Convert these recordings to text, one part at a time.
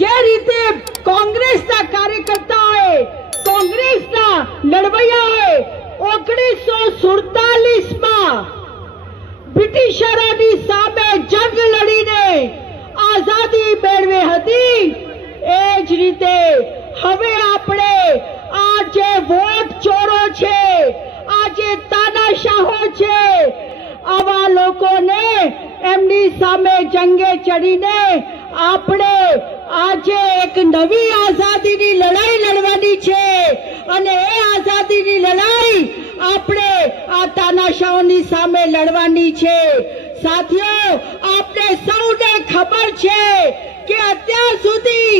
જે રીતે કોંગ્રેસના કાર્યકર્તાઓએ કોંગ્રેસના લડવૈયાઓએ 1947માં બ્રિટિશરોની સામે જંગ લડીને આઝાદી મેળવી હતી, એ જ રીતે હવે આપણે આ જે વોટ ચોરો છે, આ જે તાનાશાહો છે, આવા લોકોને એમની સામે જંગે ચડીને આપણે આજે એક નવી આઝાદીની લડાઈ લડવાની છે અને એ આઝાદીની લડાઈ આપણે આ તાનાશાહોની સામે લડવાની છે। સાથીઓ, આપણે સૌને ખબર છે કે અત્યાર સુધી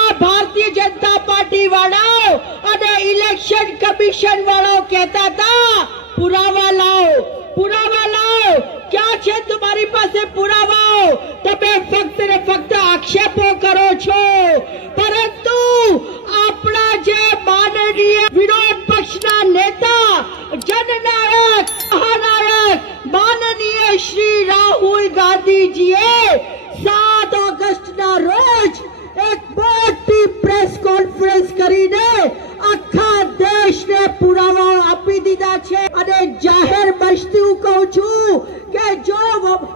આ ભારતીય જનતા પાર્ટી વાળાઓ અને ઇલેક્શન કમિશન વાળાઓ કહેતા હતા પુરાવા લાવો, પુરાવા લાવો। ક્યાં છે તમારી પાસે પુરાવાઓ? તમે ફક્ત ને ફક્ત આક્ષેપો કરો છો, પરંતુ આપણા જે માનનીય વિરોધ પક્ષના નેતા, જનનાયક, મહાનાયક માનનીય શ્રી રાહુલ ગાંધીજીએ 7 ઓગસ્ટના રોજ એક મોટી પ્રેસ કોન્ફરન્સ કરીને આખા દેશને પુરાવાઓ આપી દીધા છે અને જાહેર મંચથી હું કહું છું કે જો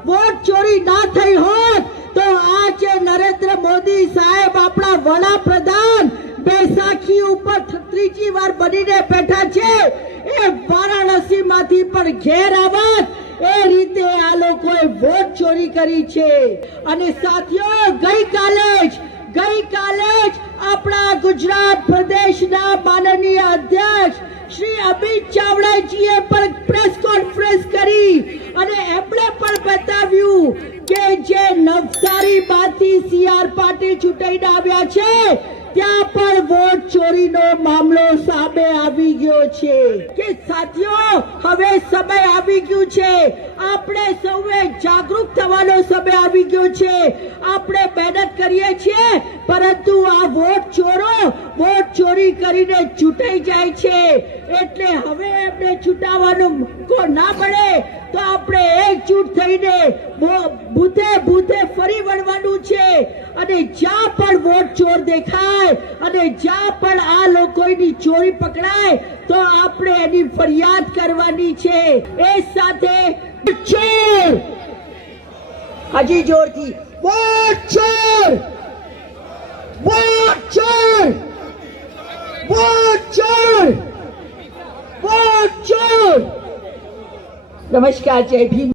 વોટ ચોરી ના થઈ હોત તો આજે નરેન્દ્ર મોદી સાહેબ આપણા વડાપ્રધાન બેસાખી ઉપર ત્રીજી વાર બનીને બેઠા છે, એ વારાણસીમાંથી પણ ઘેર આવત। એ રીતે આ લોકોએ વોટ ચોરી કરી છે। અને સાથીઓ, ગઈકાલે જ આપણા ગુજરાત પ્રદેશના માનનીય અધ્યક્ષ શ્રી અમિત ચાવડાજીએ પણ પ્રેસ કોન્ફરન્સ કરી અને એમણે પણ બતાવ્યું કે જે નવસારીમાંથી CR પાટીલ ચૂંટાઈને આવ્યા છે ત્યાં પણ વોટ ચોરીનો મામલો સામે આવી ગયો છે। કે સાથીઓ, હવે સમય આવી ગયું છે, આપણે સૌએ જાગૃત થવાનો સમય આવી ગયો છે। આપણે મહેનત કરીએ છીએ, પરંતુ આ વોટ ચોરો વોટ ચોરી કરીને ચૂંટાઈ જાય છે, એટલે હવે એમને ચૂંટાવાનો મોકો ના મળે તો આપણે એકજૂટ થઈને બૂથે બૂથે ફરી વળવાનું છે અને જ્યાં પણ વોટ ચોર દેખાય અને જ્યાં પણ આ લોકોની ચોરી પકડાય તો આપણે એની ફરિયાદ કરવાની છે। એ સાથે ચોર, હજી જોરથી વોટ ચોર, વોટ ચોર, વોટ ચોર, વોટ ચોર। નમસ્કાર, જય ભીમ।